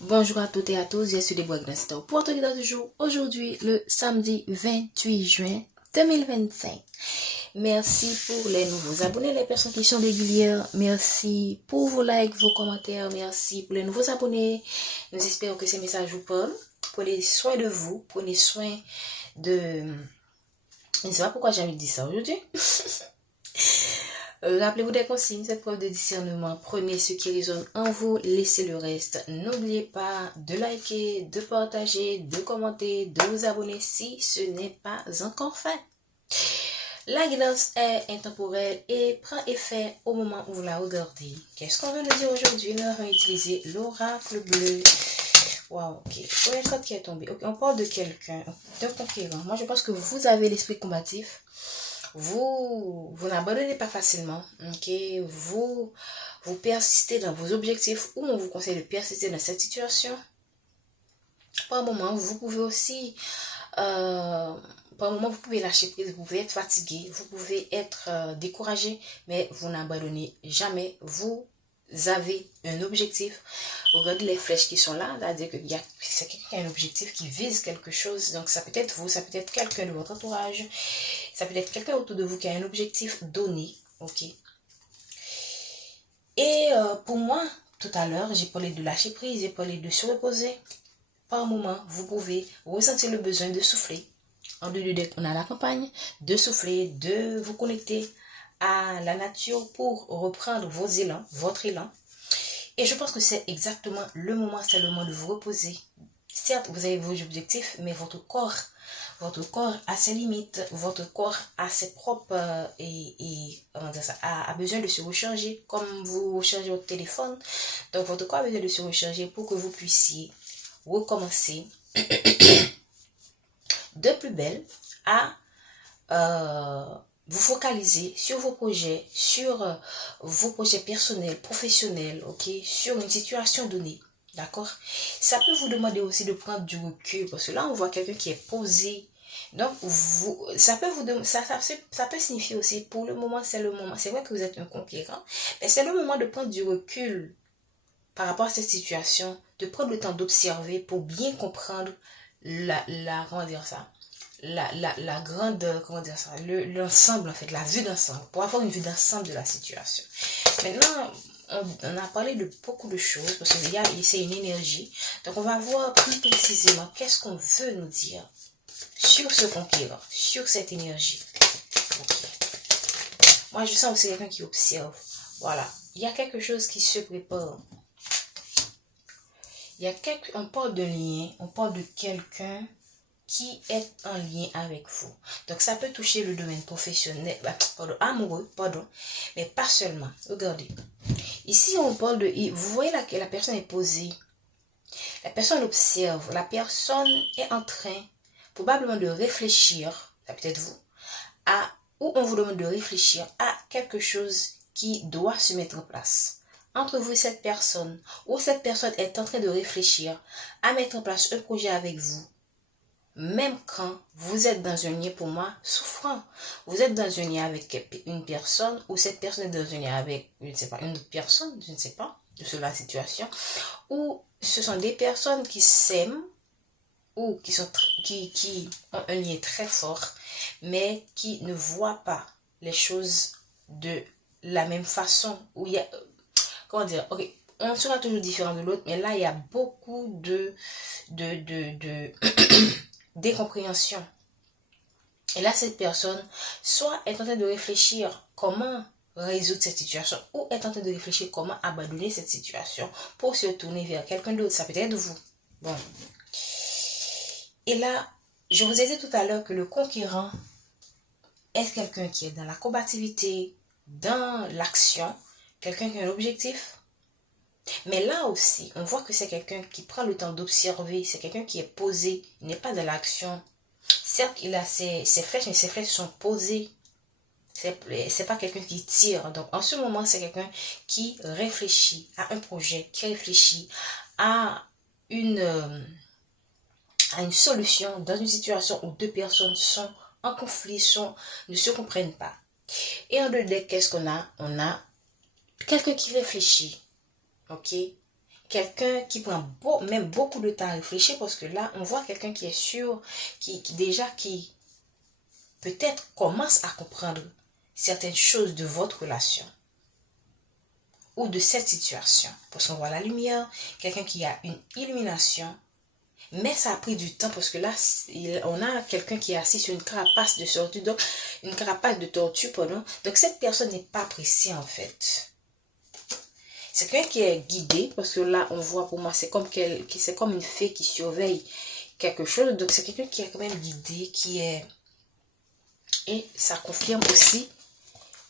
Bonjour à toutes et à tous, je suis Deborah Gnaster pour votre guide du jour. Aujourd'hui, le samedi 28 juin 2025. Merci pour les nouveaux abonnés, les personnes qui sont régulières. Merci pour vos likes, vos commentaires. Merci pour les nouveaux abonnés. Nous espérons que ces messages vous parlent. Prenez soin de vous. Prenez soin de... Je ne sais pas pourquoi j'ai envie de dire ça aujourd'hui. Rappelez-vous des consignes, cette preuve de discernement. Prenez ce qui résonne en vous, laissez le reste. N'oubliez pas de liker, de partager, de commenter, de vous abonner si ce n'est pas encore fait. La guidance est intemporelle et prend effet au moment où vous la regardez. Qu'est-ce qu'on veut nous dire aujourd'hui? Nous allons utiliser l'oracle bleu. Wow, ok. Première carte qui est tombée. Okay, on parle de quelqu'un, d'un conquérant. Moi, je pense que vous avez l'esprit combatif. Vous n'abandonnez pas facilement, ok? Vous persistez dans vos objectifs ou on vous conseille de persister dans cette situation. Par moment, vous pouvez aussi, par moment, vous pouvez lâcher prise, vous pouvez être fatigué, vous pouvez être découragé, mais vous n'abandonnez jamais. Vous avez un objectif. Regardez les flèches qui sont là, c'est-à-dire que c'est quelqu'un qui a un objectif, qui vise quelque chose. Donc ça peut être vous, ça peut être quelqu'un de votre entourage, ça peut être quelqu'un autour de vous qui a un objectif donné, ok? Et pour moi, tout à l'heure, j'ai parlé de lâcher prise, j'ai parlé de se reposer. Par moment, vous pouvez ressentir le besoin de souffler. En dehors de on a la campagne, de souffler, de vous connecter à la nature pour reprendre vos élans, votre élan. Et je pense que c'est exactement le moment, c'est le moment de vous reposer. Certes, vous avez vos objectifs, mais votre corps a ses limites, votre corps a ses propres a besoin de se recharger, comme vous rechargez votre téléphone. Donc votre corps a besoin de se recharger pour que vous puissiez recommencer de plus belle à vous focaliser sur vos projets personnels, professionnels, ok, sur une situation donnée. D'accord? Ça peut vous demander aussi de prendre du recul, parce que là, on voit quelqu'un qui est posé. Donc, ça peut signifier aussi, pour le moment, c'est le moment. C'est vrai que vous êtes un conquérant, mais c'est le moment de prendre du recul par rapport à cette situation, de prendre le temps d'observer pour bien comprendre comment dire ça, la grande, comment dire ça, l'ensemble en fait, la vue d'ensemble, pour avoir une vue d'ensemble de la situation. Maintenant, on a parlé de beaucoup de choses, parce que c'est une énergie. Donc on va voir plus précisément qu'est-ce qu'on veut nous dire sur ce conquérant, sur cette énergie. Okay. Moi, je sens aussi quelqu'un qui observe. Voilà. Il y a quelque chose qui se prépare. On parle de lien, on parle de quelqu'un qui est en lien avec vous. Donc, ça peut toucher le domaine professionnel, amoureux, mais pas seulement. Regardez. Ici, on parle de... Vous voyez là que la personne est posée. La personne observe. La personne est en train, probablement, de réfléchir, ça peut être vous, ou on vous demande de réfléchir à quelque chose qui doit se mettre en place. Entre vous et cette personne, ou cette personne est en train de réfléchir à mettre en place un projet avec vous, même quand vous êtes dans un lien, pour moi, souffrant. Vous êtes dans un lien avec une personne, ou cette personne est dans un lien avec, je ne sais pas, une autre personne, je ne sais pas, de la situation, ou ce sont des personnes qui s'aiment, ou qui ont un lien très fort, mais qui ne voient pas les choses de la même façon, où il y a, comment dire, ok, on sera toujours différent de l'autre, mais là, il y a beaucoup de décompréhension. Et là, cette personne, soit est en train de réfléchir comment résoudre cette situation, ou est en train de réfléchir comment abandonner cette situation pour se tourner vers quelqu'un d'autre. Ça peut être vous. Bon. Et là, je vous ai dit tout à l'heure que le conquérant est quelqu'un qui est dans la combativité, dans l'action, quelqu'un qui a un objectif. Mais là aussi, on voit que c'est quelqu'un qui prend le temps d'observer, c'est quelqu'un qui est posé, il n'est pas dans l'action. Certes, il a ses flèches, mais ses flèches sont posées. C'est pas quelqu'un qui tire. Donc, en ce moment, c'est quelqu'un qui réfléchit à un projet, qui réfléchit à une solution dans une situation où deux personnes sont en conflit, ne se comprennent pas. Et en deux, qu'est-ce qu'on a? On a quelqu'un qui réfléchit. Ok? quelqu'un qui prend même beaucoup de temps à réfléchir, parce que là, on voit quelqu'un qui est sûr, qui peut-être commence à comprendre certaines choses de votre relation ou de cette situation. Parce qu'on voit la lumière, quelqu'un qui a une illumination, mais ça a pris du temps parce que là, on a quelqu'un qui est assis sur une carapace de tortue, donc une carapace de tortue, pardon. Donc cette personne n'est pas pressée en fait. C'est quelqu'un qui est guidé, parce que là, on voit pour moi, c'est comme une fée qui surveille quelque chose. Donc, c'est quelqu'un qui est quand même guidé, Et ça confirme aussi,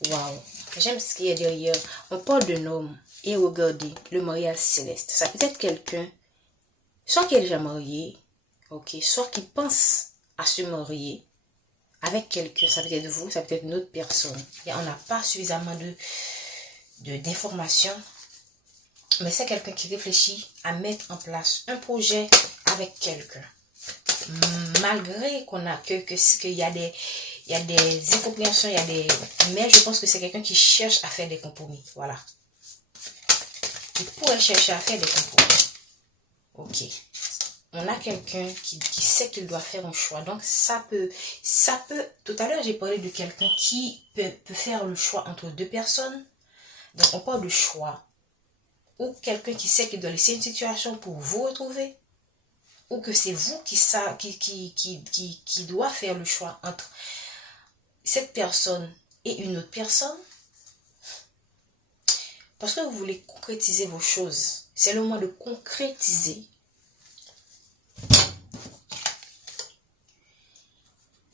waouh, j'aime ce qu'il y a derrière. On parle d'un homme, et regardez, le mariage céleste. Ça peut être quelqu'un, soit qui est déjà marié, ok, soit qui pense à se marier avec quelqu'un. Ça peut être vous, ça peut être une autre personne. Et on n'a pas suffisamment d'informations. Mais c'est quelqu'un qui réfléchit à mettre en place un projet avec quelqu'un. Malgré qu'on a qu'il y a des incompréhensions, mais je pense que c'est quelqu'un qui cherche à faire des compromis. Voilà. Il pourrait chercher à faire des compromis. Ok. On a quelqu'un qui sait qu'il doit faire un choix. Donc, ça peut, tout à l'heure, j'ai parlé de quelqu'un qui peut faire le choix entre deux personnes. Donc, on parle de choix. Ou quelqu'un qui sait qu'il doit laisser une situation pour vous retrouver, ou que c'est vous qui doit faire le choix entre cette personne et une autre personne, parce que vous voulez concrétiser vos choses. C'est le moment de concrétiser.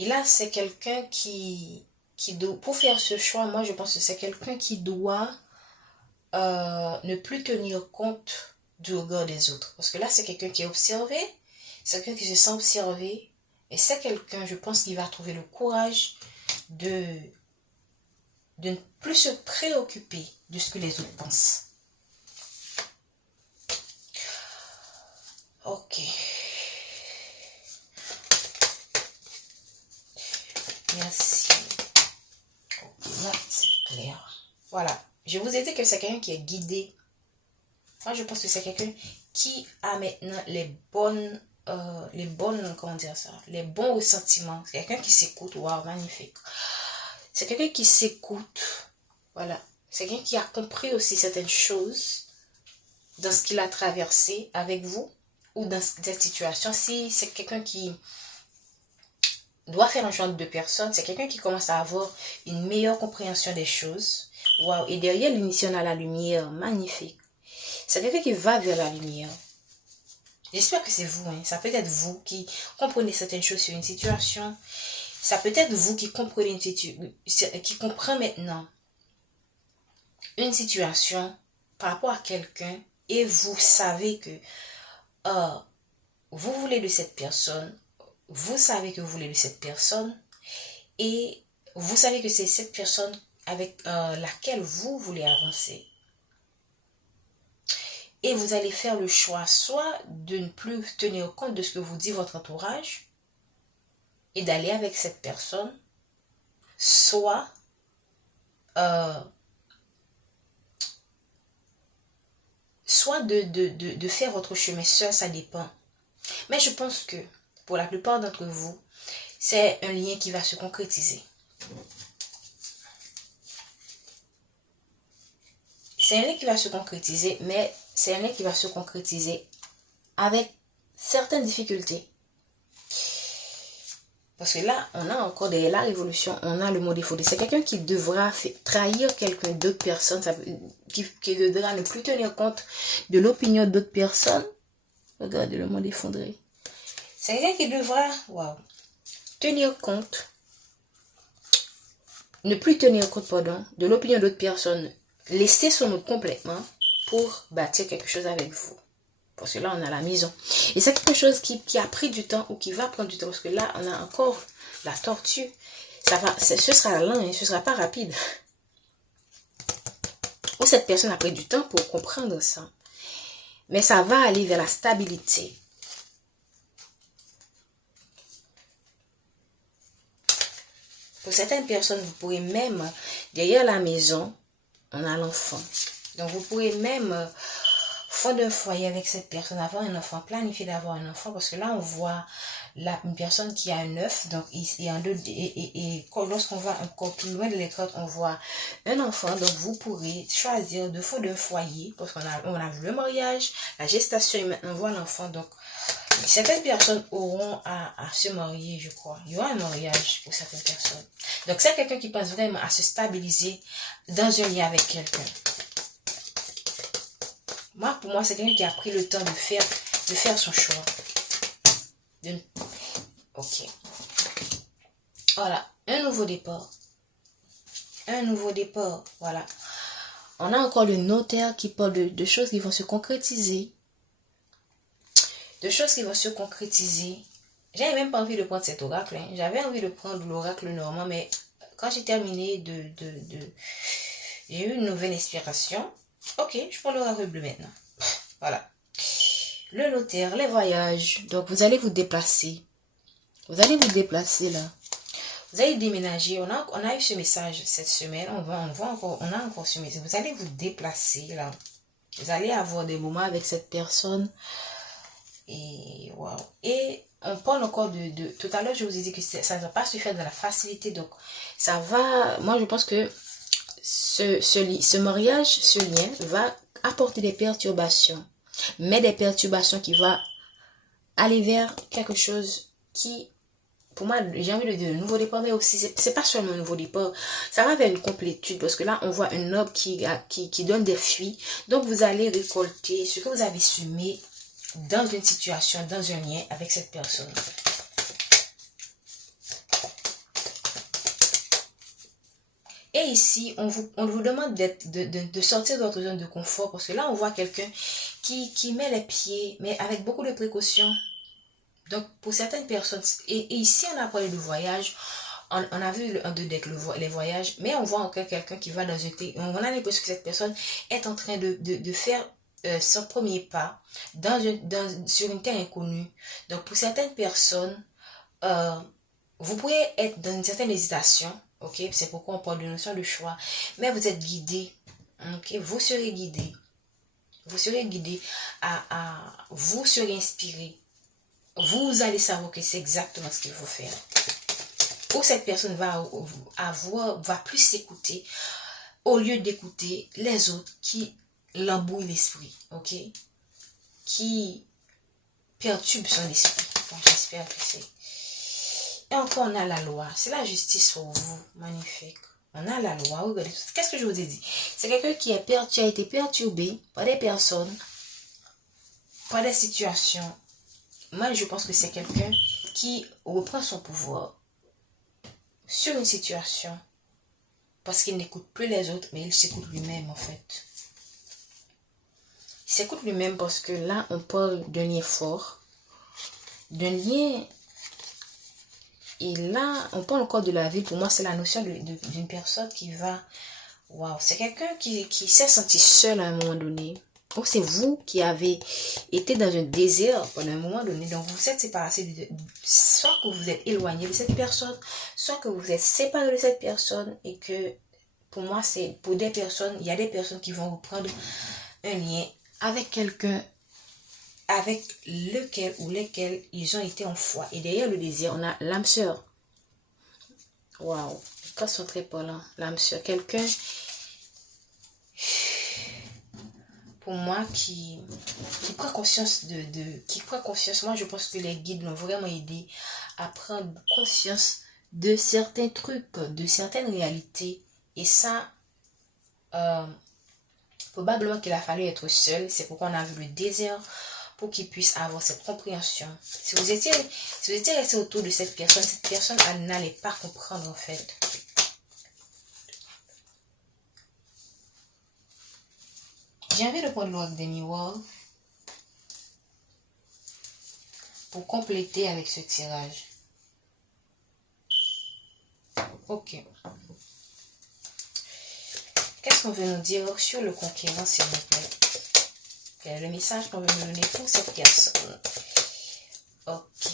Et là, c'est quelqu'un qui doit, pour faire ce choix, moi je pense que c'est quelqu'un qui doit ne plus tenir compte du regard des autres. Parce que là, c'est quelqu'un qui est observé, c'est quelqu'un qui se sent observé, et c'est quelqu'un, je pense, qui va trouver le courage de ne plus se préoccuper de ce que les autres pensent. Ok. Merci. Ok, là, c'est clair. Voilà. Je vous ai dit que c'est quelqu'un qui est guidé. Moi, je pense que c'est quelqu'un qui a maintenant les bonnes, comment dire ça, les bons ressentiments. C'est quelqu'un qui s'écoute. Waouh, magnifique. C'est quelqu'un qui s'écoute. Voilà. C'est quelqu'un qui a compris aussi certaines choses dans ce qu'il a traversé avec vous ou dans cette situation. Si c'est quelqu'un qui doit faire un choix de deux personnes, c'est quelqu'un qui commence à avoir une meilleure compréhension des choses. Waouh. Et derrière l'émission, on a la lumière. Magnifique. C'est quelqu'un qui va vers la lumière. J'espère que c'est vous. Hein. Ça peut être vous qui comprenez certaines choses sur une situation. Ça peut être vous qui comprenez qui comprend maintenant une situation par rapport à quelqu'un et vous savez que vous voulez de cette personne, vous savez que vous voulez de cette personne et vous savez que c'est cette personne avec laquelle vous voulez avancer. Et vous allez faire le choix soit de ne plus tenir compte de ce que vous dit votre entourage et d'aller avec cette personne, soit de faire votre chemin seul, ça dépend. Mais je pense que pour la plupart d'entre vous, c'est un lien qui va se concrétiser. C'est un lien qui va se concrétiser, mais c'est un lien qui va se concrétiser avec certaines difficultés. Parce que là, on a encore derrière la révolution, on a le mot défaut. C'est quelqu'un qui devra trahir quelqu'un d'autre personne, qui devra ne plus tenir compte de l'opinion d'autres personnes. Regardez le mot effondré. C'est quelqu'un qui devra, tenir compte, ne plus tenir compte, de l'opinion d'autres personnes, laisser son mot complètement pour bâtir quelque chose avec vous. Parce que là, on a la maison. Et c'est quelque chose qui a pris du temps ou qui va prendre du temps. Parce que là, on a encore la tortue. Ce sera lent, hein, ce ne sera pas rapide. Ou cette personne a pris du temps pour comprendre ça. Mais ça va aller vers la stabilité. Pour certaines personnes, vous pourrez même, derrière la maison, on a l'enfant. Donc, vous pourrez même fond d'un foyer avec cette personne, avoir un enfant, planifier d'avoir un enfant, parce que là, on voit une personne qui a un œuf, donc lorsqu'on va encore plus loin de l'écran, on voit un enfant, donc vous pourrez choisir de fond d'un foyer, parce on a vu le mariage, la gestation, et maintenant on voit l'enfant, donc certaines personnes auront à se marier, je crois. Il y aura un mariage pour certaines personnes. Donc, c'est quelqu'un qui pense vraiment à se stabiliser dans un lien avec quelqu'un. Pour moi, c'est quelqu'un qui a pris le temps de faire son choix. Ok. Voilà. Un nouveau départ. Un nouveau départ. Voilà. On a encore le notaire qui parle de choses qui vont se concrétiser. De choses qui vont se concrétiser. J'avais même pas envie de prendre cet oracle. Hein. J'avais envie de prendre l'oracle normand, mais quand j'ai terminé j'ai eu une nouvelle inspiration. Ok, je prends l'oracle bleu maintenant. Voilà. Le notaire, les voyages. Donc, vous allez vous déplacer. Vous allez vous déplacer là. Vous allez déménager. On a eu ce message cette semaine. On a encore ce message. Vous allez vous déplacer là. Vous allez avoir des moments avec cette personne. Et waouh. Et on parle encore tout à l'heure, je vous ai dit que ça ne va pas se faire de la facilité. Donc, ça va. Moi, je pense que ce mariage, ce lien va apporter des perturbations. Mais des perturbations qui vont aller vers quelque chose qui, pour moi, j'ai envie de dire un nouveau départ, mais aussi, c'est pas seulement un nouveau départ. Ça va vers une complétude parce que là, on voit un arbre qui donne des fruits. Donc, vous allez récolter ce que vous avez semé dans une situation, dans un lien avec cette personne. Et ici, on vous demande de sortir de votre zone de confort parce que là, on voit quelqu'un qui met les pieds, mais avec beaucoup de précautions. Donc, pour certaines personnes, et ici, on a parlé de voyage, on a vu un deux decks, les voyages, mais on voit encore quelqu'un qui va dans une... On a l'impression que cette personne est en train de faire son premier pas sur une terre inconnue. Donc, pour certaines personnes, vous pouvez être dans une certaine hésitation, ok? C'est pourquoi on parle de notion de choix. Mais vous êtes guidé, ok? Vous serez guidé. Vous serez guidé vous serez inspiré. Vous allez savoir que c'est exactement ce qu'il faut faire. Ou cette personne va plus s'écouter au lieu d'écouter les autres qui l'embrouillent l'esprit, ok? Qui perturbent son esprit. Bon, j'espère que c'est... Et encore, on a la loi. C'est la justice pour vous. Magnifique. On a la loi. Regardez. Qu'est-ce que je vous ai dit? C'est quelqu'un qui a été perturbé par des personnes, par des situations. Moi, je pense que c'est quelqu'un qui reprend son pouvoir sur une situation parce qu'il n'écoute plus les autres, mais il s'écoute lui-même, en fait. Il s'écoute lui-même parce que là, on parle d'un lien fort, d'un lien... Et là, on parle encore de la vie. Pour moi, c'est la notion d'une personne qui va... Waouh, c'est quelqu'un qui s'est senti seul à un moment donné. Ou c'est vous qui avez été dans un désert pendant un moment donné. Donc, vous êtes séparés. Soit que vous êtes éloigné de cette personne, soit que vous êtes séparés de cette personne. Et que, pour moi, c'est pour des personnes, il y a des personnes qui vont reprendre un lien avec quelqu'un avec lequel ou lesquels ils ont été en foi. Et derrière le désir, on a l'âme sœur. Waouh, les cas sont très parlants. L'âme sœur, quelqu'un, pour moi, qui prend conscience qui prend conscience. Moi, je pense que les guides l'ont vraiment aidé à prendre conscience de certains trucs, de certaines réalités. Et ça, probablement qu'il a fallu être seul. C'est pourquoi on a vu le désert, pour qu'il puisse avoir cette compréhension. Si vous étiez resté autour de cette personne elle n'allait pas comprendre en fait. J'ai envie de prendre l'ordre des miroirs pour compléter avec ce tirage. Ok. Qu'est-ce qu'on veut nous dire sur le conquérant, s'il vous plaît? Quel est le message qu'on veut me donner pour cette personne? Ok.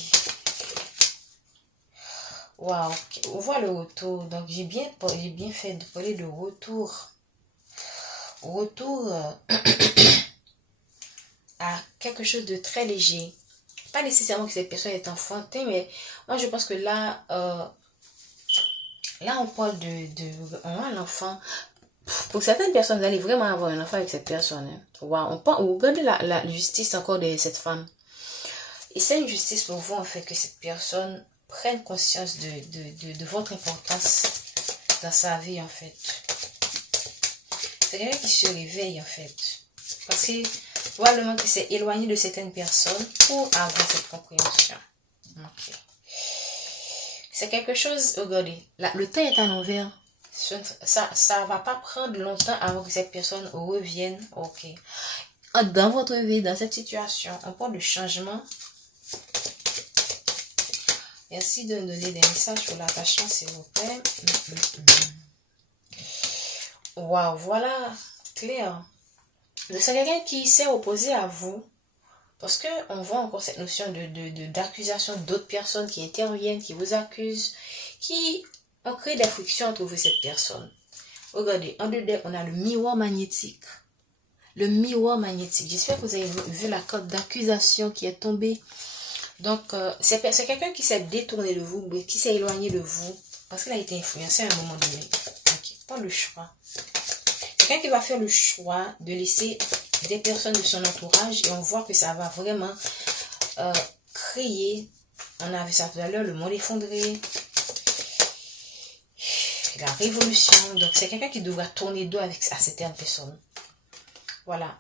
Waouh. On voit le retour. Donc, j'ai bien fait de parler de retour. Retour. à quelque chose de très léger. Pas nécessairement que cette personne est enfantée, mais moi je pense que là, là on parle on a l'enfant. Pour certaines personnes, vous allez vraiment avoir un enfant avec cette personne. Hein. Wow. Regardez la justice encore de cette femme. Et c'est une justice pour vous, en fait, que cette personne prenne conscience de votre importance dans sa vie, en fait. C'est quelqu'un qui se réveille, en fait. Parce que probablement qu'il s'est éloigné de certaines personnes pour avoir cette compréhension. Ok. C'est quelque chose, regardez, le temps est à l'envers. Ça va pas prendre longtemps avant que cette personne revienne. Ok. Dans votre vie, dans cette situation, on parle de changement. Merci de donner des messages pour l'attachement, s'il vous plaît. Waouh, voilà, clair. C'est quelqu'un qui s'est opposé à vous. Parce que on voit encore cette notion d'accusation d'autres personnes qui interviennent, qui vous accusent, qui ont créé des frictions entre vous et cette personne. Regardez, en dedans, on a le miroir magnétique. Le miroir magnétique. J'espère que vous avez vu la corde d'accusation qui est tombée. Donc, c'est quelqu'un qui s'est détourné de vous, qui s'est éloigné de vous, parce qu'il a été influencé à un moment donné. Ok, pas le choix. Quelqu'un qui va faire le choix de laisser des personnes de son entourage et on voit que ça va vraiment créer, on a vu ça tout à l'heure, le monde effondré, la révolution. Donc c'est quelqu'un qui devra tourner dos à certaines personnes. Voilà.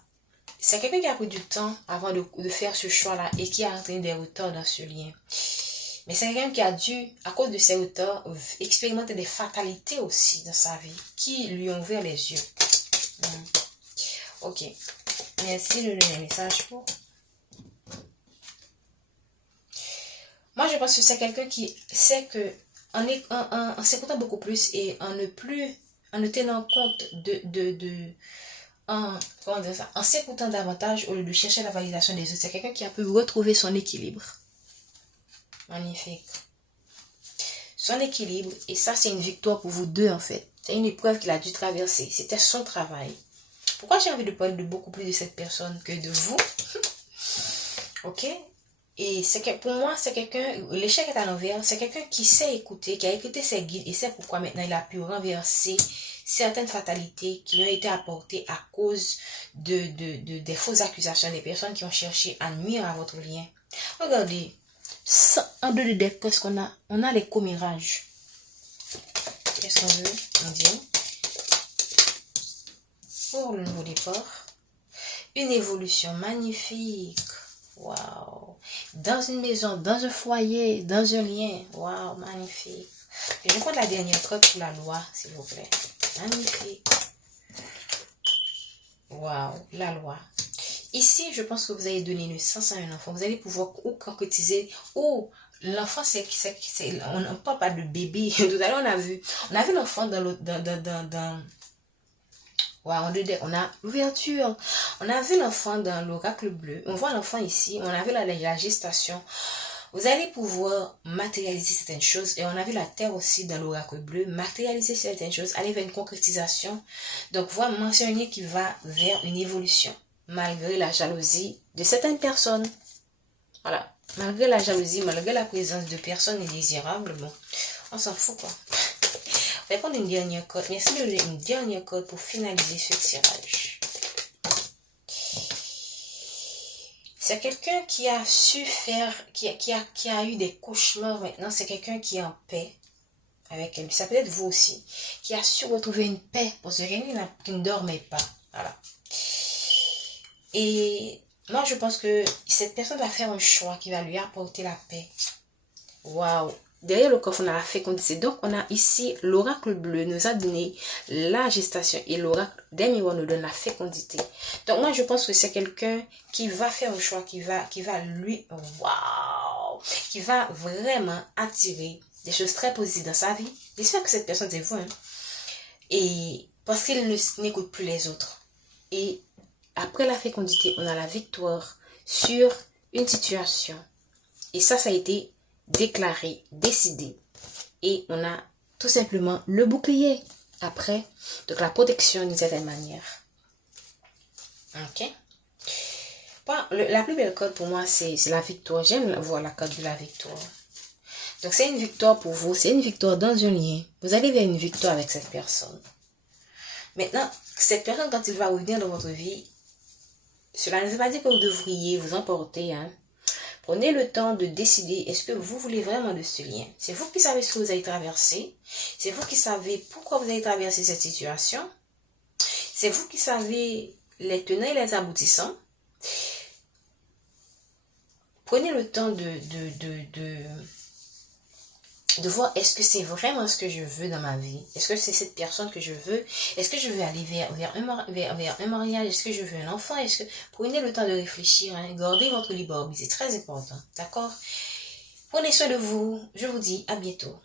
C'est quelqu'un qui a pris du temps avant de faire ce choix-là et qui a entraîné des retards dans ce lien. Mais c'est quelqu'un qui a dû, à cause de ces retards, expérimenter des fatalités aussi dans sa vie qui lui ont ouvert les yeux. Ok. Merci de donner un message pour. Moi, je pense que c'est quelqu'un qui sait que en s'écoutant beaucoup plus et en ne tenant compte comment dire ça, en s'écoutant davantage au lieu de chercher la validation des autres, c'est quelqu'un qui a pu retrouver son équilibre. Magnifique. Son équilibre, et ça, c'est une victoire pour vous deux, en fait. C'est une épreuve qu'il a dû traverser. C'était son travail. Pourquoi j'ai envie de parler de beaucoup plus de cette personne que de vous? Ok? Et c'est que pour moi, c'est quelqu'un, l'échec est à l'envers, c'est quelqu'un qui sait écouter, qui a écouté ses guides et c'est pourquoi maintenant il a pu renverser certaines fatalités qui lui ont été apportées à cause des fausses accusations des personnes qui ont cherché à nuire à votre lien. Regardez, en deux de deck, qu'est-ce qu'on a? On a les commérages. Qu'est-ce qu'on veut? On dit pour le nouveau départ, une évolution magnifique. Waouh! Dans une maison, dans un foyer, dans un lien. Waouh, magnifique. Et je prends la dernière corde pour la loi, s'il vous plaît. Magnifique. Waouh, la loi. Ici, je pense que vous allez donner naissance à un enfant. Vous allez pouvoir concrétiser. Oh, l'enfant, on ne parle pas de bébé. Tout à l'heure, on a vu l'enfant on a l'ouverture. On a vu l'enfant dans l'oracle bleu. On voit l'enfant ici. On a vu la gestation. Vous allez pouvoir matérialiser certaines choses. Et on a vu la terre aussi dans l'oracle bleu. Matérialiser certaines choses. Aller vers une concrétisation. Donc, voilà, mentionner qui va vers une évolution. Malgré la jalousie de certaines personnes. Voilà. Malgré la jalousie, malgré la présence de personnes indésirables. Bon, on s'en fout quoi. On va prendre une dernière corde. Merci de donner une dernière corde pour finaliser ce tirage. C'est quelqu'un qui a su faire, qui a eu des cauchemars maintenant. C'est quelqu'un qui est en paix avec elle. Ça peut être vous aussi. Qui a su retrouver une paix. Parce que quelqu'un qui ne dormait pas. Voilà. Et moi, je pense que cette personne va faire un choix qui va lui apporter la paix. Waouh! Derrière le coffre, on a la fécondité. Donc, on a ici l'oracle bleu nous a donné la gestation et l'oracle des miroirs nous donne la fécondité. Donc, moi, je pense que c'est quelqu'un qui va faire un choix, qui va lui, waouh, qui va vraiment attirer des choses très positives dans sa vie. J'espère que cette personne, c'est vous. Hein? Et parce qu'il n'écoute plus les autres. Et après la fécondité, on a la victoire sur une situation. Et ça a été déclaré, décidé. Et on a tout simplement le bouclier après. Donc la protection d'une certaine manière. Ok. La plus belle carte pour moi, c'est la victoire. J'aime voir la carte de la victoire. Donc, c'est une victoire pour vous. C'est une victoire dans un lien. Vous allez vers une victoire avec cette personne. Maintenant, cette personne, quand il va revenir dans votre vie, cela ne veut pas dire que vous devriez vous emporter. Hein. Prenez le temps de décider, est-ce que vous voulez vraiment de ce lien? C'est vous qui savez ce que vous avez traversé. C'est vous qui savez pourquoi vous avez traversé cette situation. C'est vous qui savez les tenants et les aboutissants. Prenez le temps de voir, est-ce que c'est vraiment ce que je veux dans ma vie? Est-ce que c'est cette personne que je veux? Est-ce que je veux aller vers un mariage? Est-ce que je veux un enfant? Prenez le temps de réfléchir, hein? Gardez votre libre arbitre, c'est très important, d'accord? Prenez soin de vous, je vous dis à bientôt.